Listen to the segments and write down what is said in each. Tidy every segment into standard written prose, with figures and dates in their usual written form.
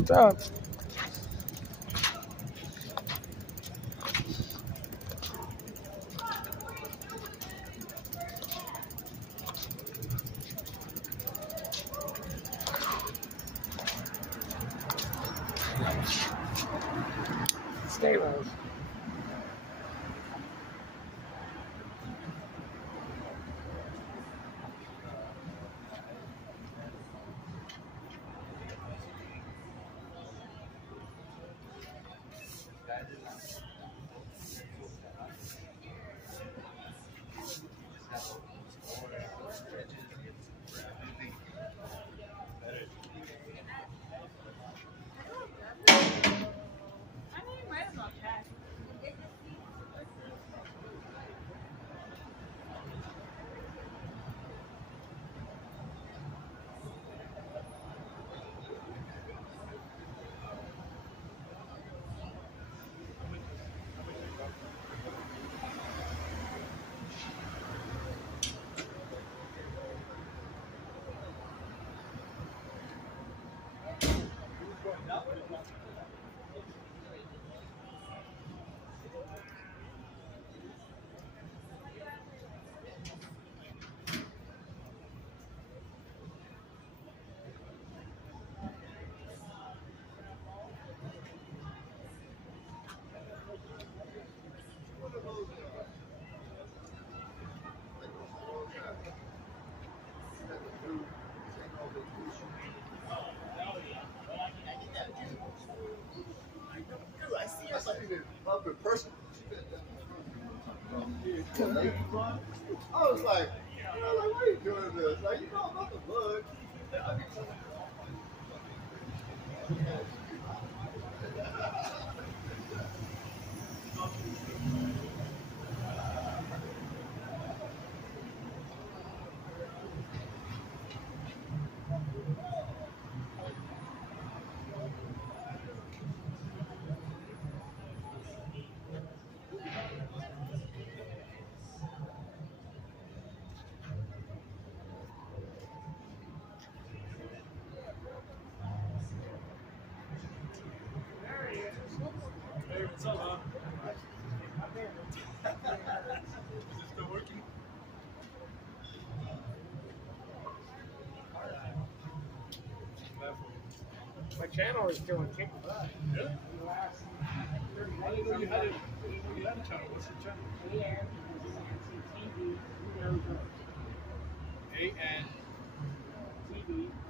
what's up? Stay low. Person. I was like, why are you doing this? Like, you know about the blood. What's up, man? Is it still working? My channel is still in kick butt. Really? I didn't know you had a channel. What's your channel? AN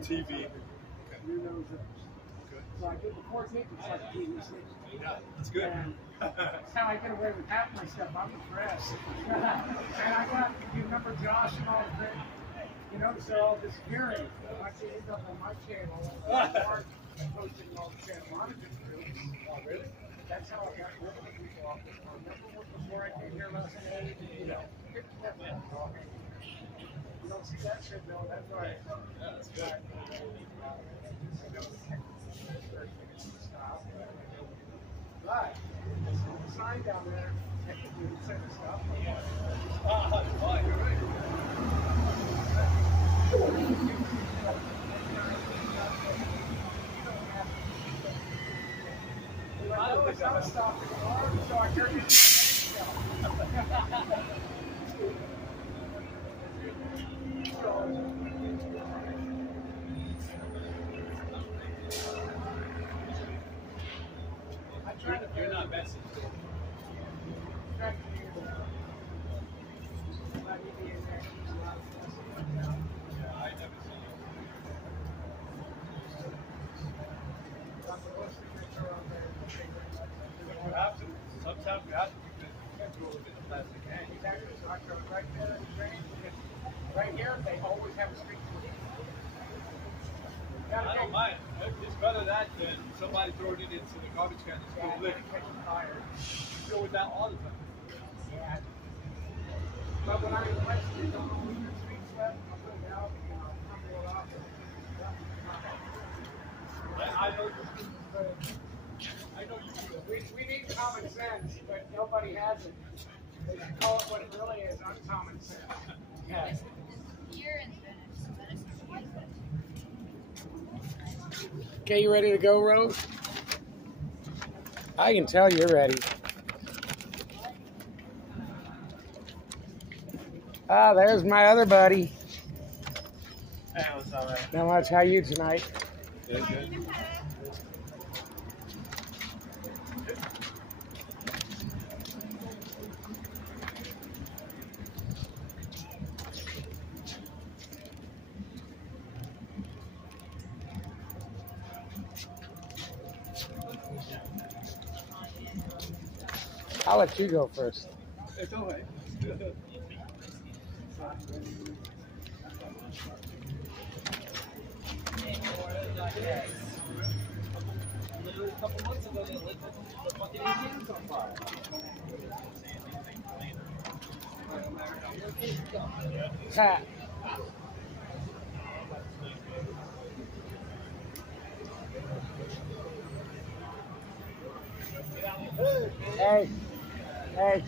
TV. Okay. So I did the 4 tickets like TV. Yeah, that's good. That's how I get away with half my stuff. I'm impressed. And I got, you remember Josh and all the, you notice they're all disappearing. I actually end up on my channel. Posting all the channel. Oh, really? That's how I got rid of the people off this one. Remember before I came here last night? You know, you don't see that shit though. That's right. Yeah, that's good. But there's a sign down there. Technically, it says stuff. Oh, you're right. I know it's not stopping the car, so I turned it You're not messing. Yeah, I never see you. You have to. Sometimes you have to because you can't throw it in a plastic can. Exactly. So I throw it right there in the drain. Right here, they always have a street food. I don't mind. It's better that than somebody throwing it into the garbage can and still lit. You deal with that all the time. Yeah. But when I request it, don't always get street swept. I'll put it out and I'll pull it off. I know you do. We need common sense, but nobody has it. They should call it what it really is, uncommon sense. Yeah. Here in Venice, Okay, you ready to go, Rose? I can tell you're ready. Ah, there's my other buddy. Hey, what's up, man? Not much. How you tonight? Good, good. I'll let you go first. It's all right. A couple months ago, they lit the fucking ATMs on fire. Ha. Hey. Hey.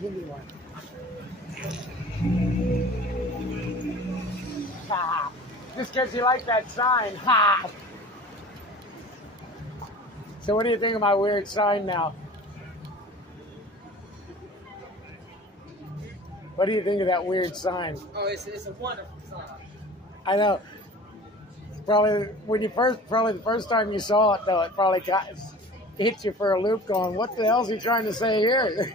Give me one. Ha! Just because you like that sign. Ha! So what do you think of my weird sign now? What do you think of that weird sign? Oh, it's a wonderful sign. I know. Probably the first time you saw it though, it probably hit you for a loop going, what the hell is he trying to say here?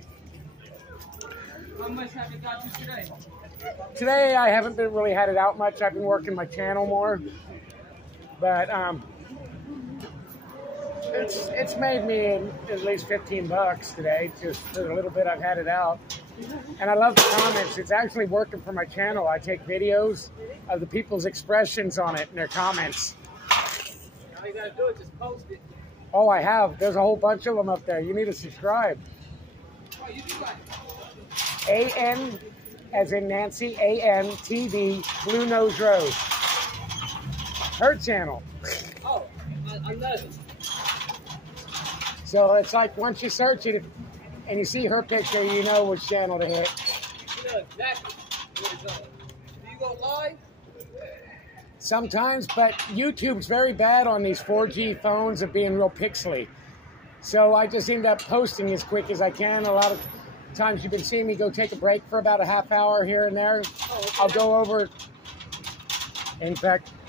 How much have you got you today? Today I haven't really had it out much. I've been working my channel more, but it's made me at least $15 today, just for the little bit I've had it out. And I love the comments. It's actually working for my channel. I take videos of the people's expressions on it and their comments. All you gotta do is just post it. Oh, I have. There's a whole bunch of them up there. You need to subscribe. Oh, you do like AN, as in Nancy, ANTV, Blue Nose Rose. Her channel. Oh, I love it. So it's like once you search it and you see her picture, you know which channel to hit. You know exactly what it's on. Do you go live? Sometimes, but YouTube's very bad on these 4G phones of being real pixely. So I just end up posting as quick as I can. A lot of times you've been seeing me go take a break for about a half hour here and there. Oh, okay. I'll go over. In fact,